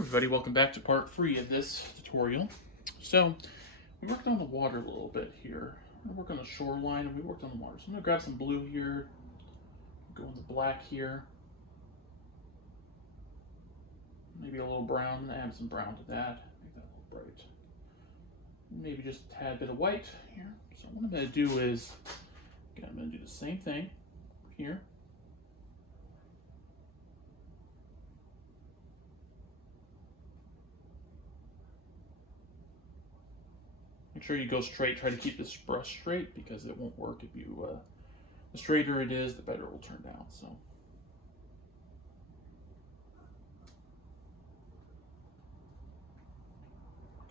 Everybody, welcome back to part 3 of this tutorial. So, we worked on the water a little bit here. We worked on the shoreline and we worked on the water. So I'm going to grab some blue here, go in the black here, maybe a little brown, and add some brown to that, make that a little bright. Maybe just a tad bit of white here. So what I'm going to do is, again, I'm going to do the same thing here. Make sure you go straight. Try to keep this brush straight because it won't work if you, the straighter it is, the better it will turn out. So.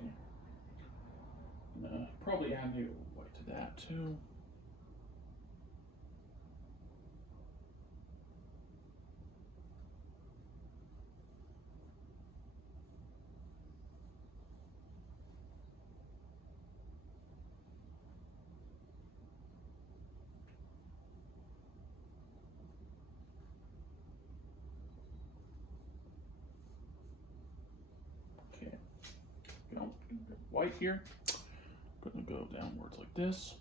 Okay. I'm gonna probably add maybe a little white to that too. White here. I'm going to go downwards like this.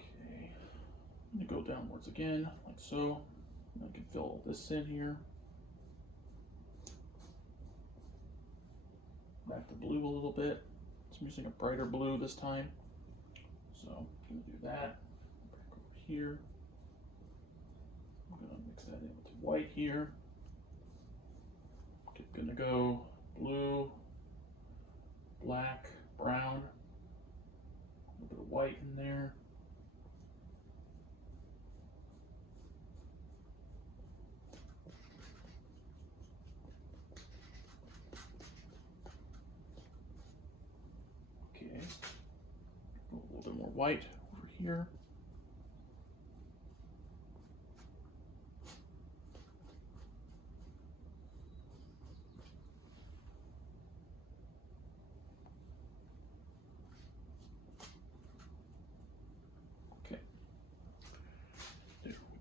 Okay, I'm going to go downwards again, like so. I can fill this in here. Back to blue a little bit. I'm using a brighter blue this time. So I'm going to do that. Here. I'm going to mix that in with white here. Okay, going to go blue, black, brown, a little bit of white in there. Okay, a little bit more white over here.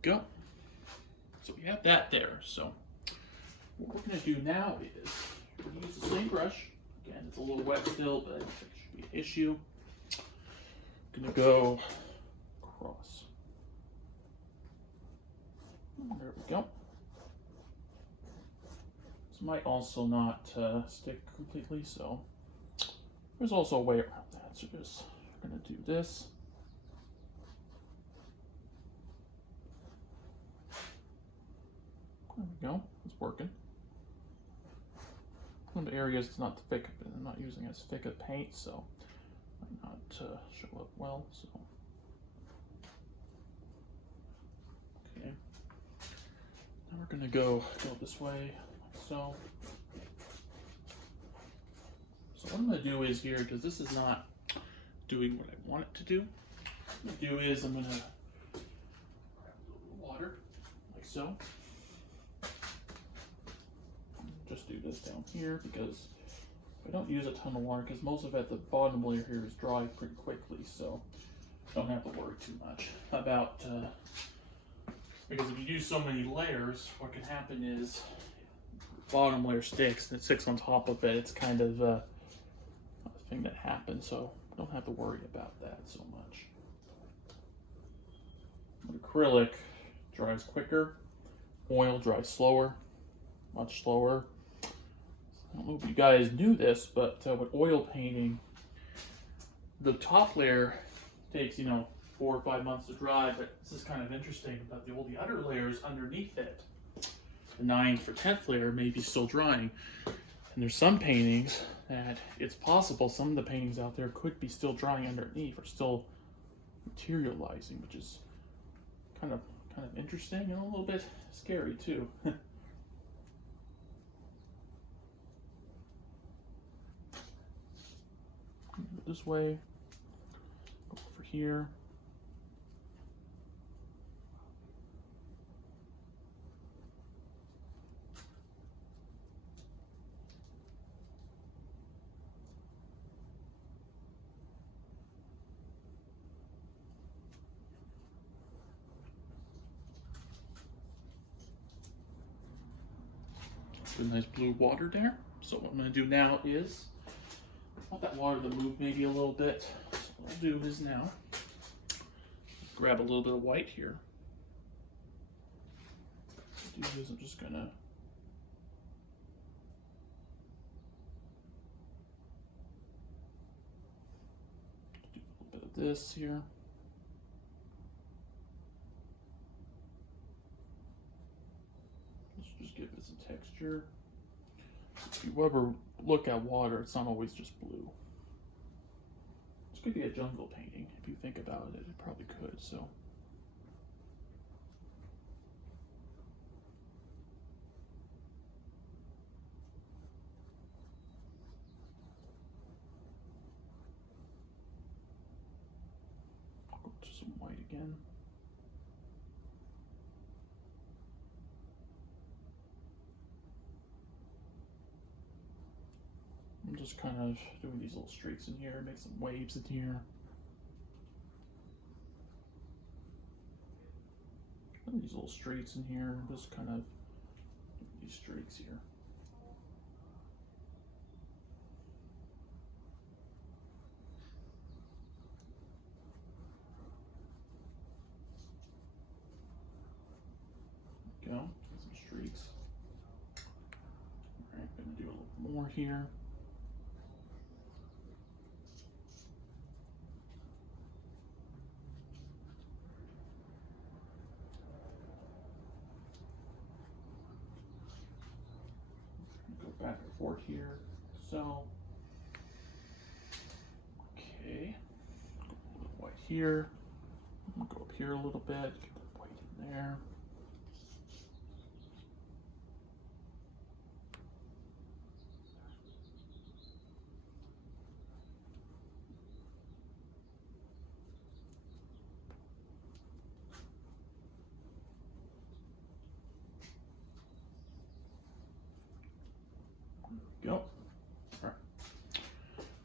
Go. So we have that there. So what we're going to do now is we're going to use the same brush. Again, it's a little wet still, but I don't think it should be an issue. I'm going to go across. There we go. This might also not stick completely, so there's also a way around that. So just we're going to do this. There we go, it's working. Some areas it's not thick, but I'm not using as thick a paint, so might not show up well. So okay, now we're gonna go this way, like so. So what I'm gonna do is here, because this is not doing what I want it to do. What I'm gonna do is I'm gonna grab a little water, like so. Just do this down here because I don't use a ton of water because most of it, the bottom layer here is dry pretty quickly, so I don't have to worry too much about because if you do so many layers, what can happen is the bottom layer sticks and it sticks on top of it. It's kind of a thing that happens, so I don't have to worry about that so much. With acrylic dries quicker, oil dries slower, much slower. I don't know if you guys knew this, but with oil painting, the top layer takes, 4 or 5 months to dry, but this is kind of interesting about all the other layers underneath it. The 9th or 10th layer may be still drying. And there's some paintings that it's possible some of the paintings out there could be still drying underneath or still materializing, which is kind of interesting and a little bit scary too. This way, go over here. Good, nice blue water there. So what I'm going to do now is, I want that water to move maybe a little bit. So what I'll do is now, grab a little bit of white here. What I'll do is I'm just going to do a little bit of this here. Let's just give it some texture. If you ever look at water, it's not always just blue. This could be a jungle painting. If you think about it, it probably could. So I'll go to some white again. I'm just kind of doing these little streaks in here, make some waves in here. And these little streaks in here, just kind of these streaks here. There we go, some streaks. All right, I'm gonna do a little more here. Back and forth here. So, okay, a little white here. I'm gonna go up here a little bit, get the white in there. Go. All right.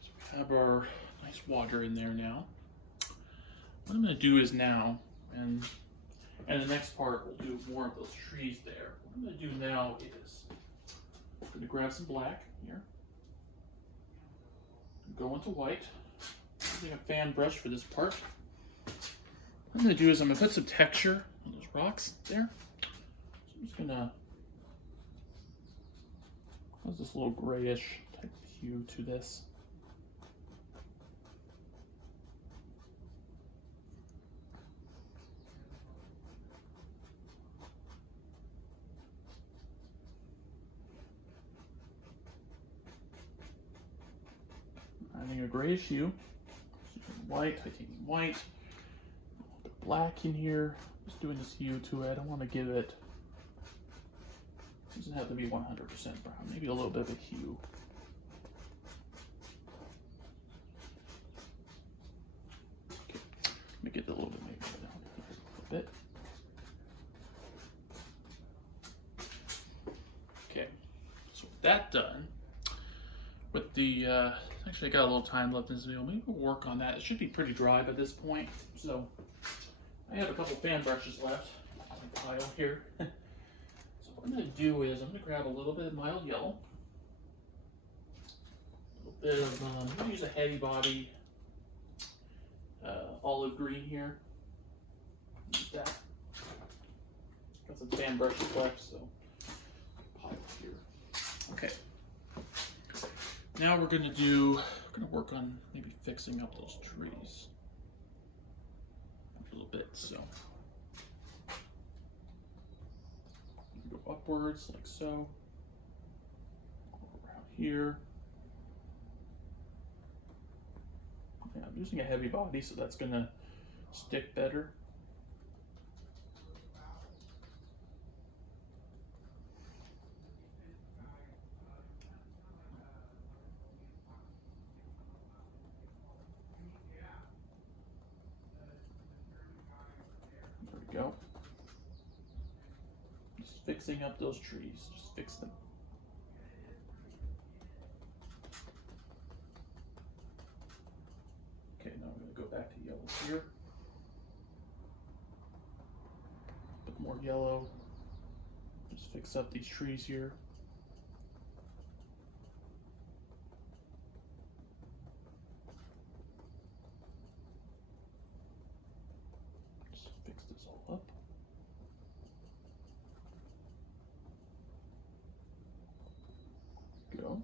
So we have our nice water in there now. What I'm going to do is now, and the next part we'll do more of those trees there. What I'm going to do now is I'm going to grab some black here, go into white. Using a fan brush for this part. What I'm going to do is I'm going to put some texture on those rocks there. So I'm just going to cause this little grayish type of hue to this. Adding a grayish hue. White, titanium white. A little bit of black in here. Just doing this hue to it. I want to give it. Doesn't have to be 100% brown. Maybe a little bit of a hue. Okay. Let me get a little bit maybe down here a little bit. Okay. So with that done, with the actually I got a little time left in this video. Maybe we'll work on that. It should be pretty dry by this point. So I have a couple fan brushes left on my pile here. What I'm going to do is I'm going to grab a little bit of mild yellow, a little bit of, I'm going to use a heavy body olive green here. Use that. Got some fan brushes left, so pile here. Okay. Now we're going to work on maybe fixing up those trees a little bit. So. Go upwards like so, around here. Yeah, I'm using a heavy body, so that's gonna stick better. There we go. Fixing up those trees, just fix them. Okay, now I'm going to go back to yellow here. Bit more yellow. Just fix up these trees here. all up. Go.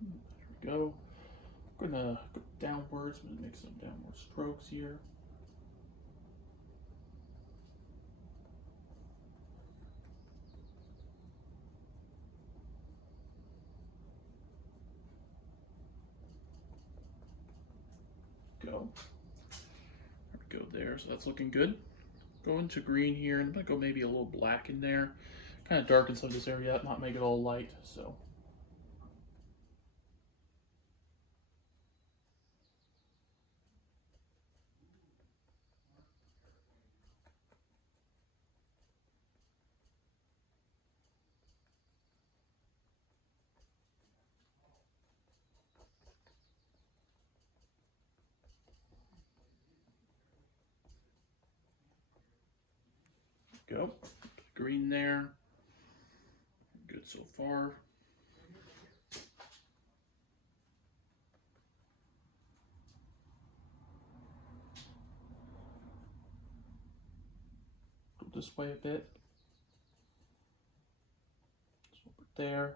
There we go. I'm gonna go downwards. I'm gonna make some downward strokes here. Go. There we go there. So that's looking good. Go into green here, and I'm gonna go maybe a little black in there. Kind of darken some of this area up, not make it all light. So. Go. Green there. Good so far. Go this way a bit. So over there.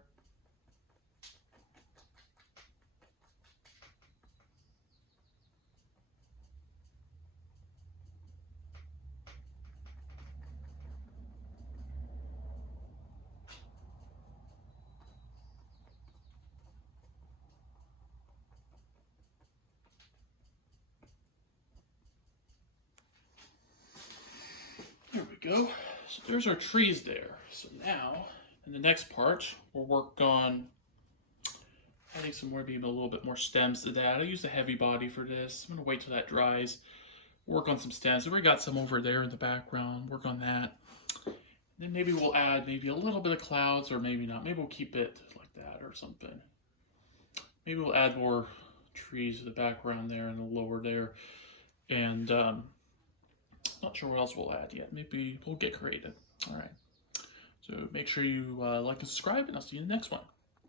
There we go. So there's our trees there. So now, in the next part, we'll work on adding some more, maybe a little bit more stems to that. I'll use the heavy body for this. I'm going to wait till that dries. Work on some stems. We got some over there in the background. Work on that. Then maybe we'll add maybe a little bit of clouds, or maybe not. Maybe we'll keep it like that or something. Maybe we'll add more trees to the background there and the lower there. And not sure what else we'll add yet. Maybe we'll get creative. All right. So make sure you like and subscribe, and I'll see you in the next one.